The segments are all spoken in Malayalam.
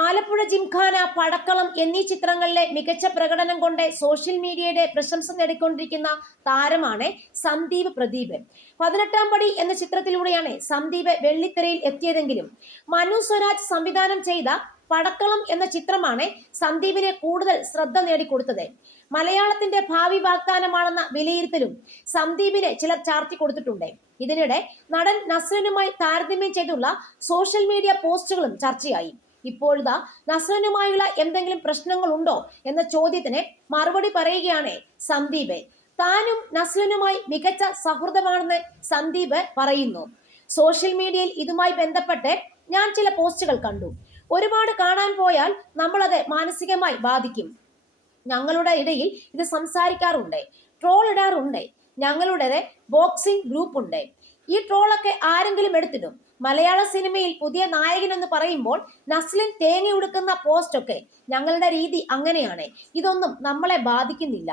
ആലപ്പുഴ ജിംഖാന പടക്കളം എന്നീ ചിത്രങ്ങളിലെ മികച്ച പ്രകടനം കൊണ്ട് സോഷ്യൽ മീഡിയയുടെ പ്രശംസ നേടിക്കൊണ്ടിരിക്കുന്ന താരമാണ് സന്ദീപ് പ്രദീപ്. പതിനെട്ടാം പടി എന്ന ചിത്രത്തിലൂടെയാണ് സന്ദീപ് വെള്ളിത്തിരയിൽ എത്തിയതെങ്കിലും മനു സ്വരാജ് സംവിധാനം ചെയ്ത പടക്കളം എന്ന ചിത്രമാണ് സന്ദീപിന് കൂടുതൽ ശ്രദ്ധ നേടിക്കൊടുത്തത്. മലയാളത്തിന്റെ ഭാവി വാഗ്ദാനമാണെന്ന വിലയിരുത്തലും സന്ദീപിനെ ചിലർ ചാർത്തി കൊടുത്തിട്ടുണ്ട്. ഇതിനിടെ നടൻ നസ്രനുമായി താരതമ്യം ചെയ്തുള്ള സോഷ്യൽ മീഡിയ പോസ്റ്റുകളും ചർച്ചയായി. ഇപ്പോഴിതാ നസ്രനുമായുള്ള എന്തെങ്കിലും പ്രശ്നങ്ങളുണ്ടോ എന്ന ചോദ്യത്തിന് മറുപടി പറയുകയാണ് സന്ദീപ്. താനും നസ്രനുമായി മികച്ച സൗഹൃദമാണെന്ന് സന്ദീപ് പറയുന്നു. സോഷ്യൽ മീഡിയയിൽ ഇതുമായി ബന്ധപ്പെട്ട് ഞാൻ ചില പോസ്റ്റുകൾ കണ്ടു. ഒരുപാട് കാണാൻ പോയാൽ നമ്മളത് മാനസികമായി ബാധിക്കും. ഞങ്ങളുടെ ഇടയിൽ ഇത് സംസാരിക്കാറുണ്ട്. ട്രോൾ ഇടാറുണ്ട്. ഞങ്ങളുടെ ബോക്സിംഗ് ഗ്രൂപ്പ് ഉണ്ട് ഈ ട്രോളൊക്കെ ആരെങ്കിലും എടുത്തിടും. മലയാള സിനിമയിൽ പുതിയ നായകൻ എന്ന് പറയുമ്പോൾ നസ്ലിൻ തേങ്ങ ഉടുക്കുന്ന പോസ്റ്റ് ഒക്കെ ഞങ്ങളുടെ രീതി അങ്ങനെയാണ്. ഇതൊന്നും നമ്മളെ ബാധിക്കുന്നില്ല.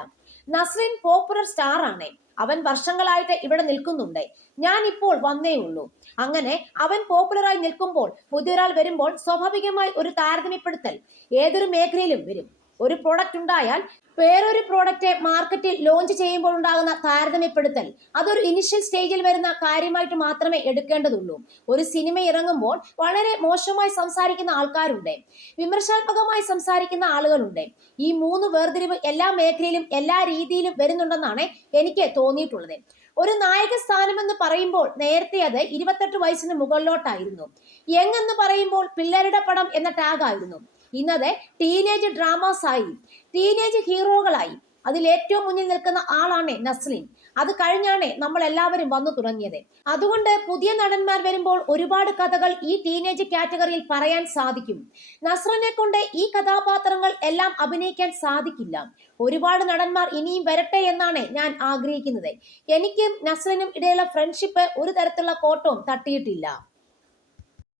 നസ്ലിൻ പോപ്പുലർ സ്റ്റാർ ആണ്. അവൻ വർഷങ്ങളായിട്ട് ഇവിടെ നിൽക്കുന്നുണ്ട്. ഞാൻ ഇപ്പോൾ വന്നേ ഉള്ളൂ. അങ്ങനെ അവൻ പോപ്പുലറായി നിൽക്കുമ്പോൾ പുതിയൊരാൾ വരുമ്പോൾ സ്വാഭാവികമായി ഒരു താരതമ്യപ്പെടുത്തൽ ഏതൊരു മേഖലയിലും വരും. ഒരു പ്രോഡക്റ്റ് ഉണ്ടായാൽ വേറൊരു പ്രോഡക്റ്റ് മാർക്കറ്റിൽ ലോഞ്ച് ചെയ്യുമ്പോൾ ഉണ്ടാകുന്ന താരതമ്യപ്പെടുത്തൽ. അതൊരു ഇനിഷ്യൽ സ്റ്റേജിൽ വരുന്ന കാര്യമായിട്ട് മാത്രമേ എടുക്കേണ്ടതുള്ളൂ. ഒരു സിനിമ ഇറങ്ങുമ്പോൾ വളരെ മോശമായി സംസാരിക്കുന്ന ആൾക്കാരുണ്ട്. വിമർശാത്മകമായി സംസാരിക്കുന്ന ആളുകളുണ്ട്. ഈ മൂന്ന് വേർതിരിവ് എല്ലാ മേഖലയിലും എല്ലാ രീതിയിലും വരുന്നുണ്ടെന്നാണ് എനിക്ക് തോന്നിയിട്ടുള്ളത്. ഒരു നായക സ്ഥാനം എന്ന് പറയുമ്പോൾ നേരത്തെ അത് ഇരുപത്തെട്ട് വയസ്സിന് മുകളിലോട്ടായിരുന്നു. യങ് എന്ന് പറയുമ്പോൾ പിള്ളേരുടെ പടം എന്ന ടാഗ് ആയിരുന്നു. ഇന്നത് ടീനേജ് ഡ്രാമാസ് ആയി. ടീനേജ് ഹീറോകളായി അതിൽ ഏറ്റവും മുന്നിൽ നിൽക്കുന്ന ആളാണ് നസ്ലിൻ. അത് കഴിഞ്ഞാണ് നമ്മൾ എല്ലാവരും വന്നു തുടങ്ങിയത്. അതുകൊണ്ട് പുതിയ നടന്മാർ വരുമ്പോൾ ഒരുപാട് കഥകൾ ഈ ടീനേജ് കാറ്റഗറിയിൽ പറയാൻ സാധിക്കും. നസ്രനെ കൊണ്ട് ഈ കഥാപാത്രങ്ങൾ എല്ലാം അഭിനയിക്കാൻ സാധിക്കില്ല. ഒരുപാട് നടന്മാർ ഇനിയും വരട്ടെ എന്നാണ് ഞാൻ ആഗ്രഹിക്കുന്നത്. എനിക്കും നസ്രനും ഇടയിലുള്ള ഫ്രണ്ട്ഷിപ്പ് ഒരു തരത്തിലുള്ള കോട്ടവും തട്ടിയിട്ടില്ല.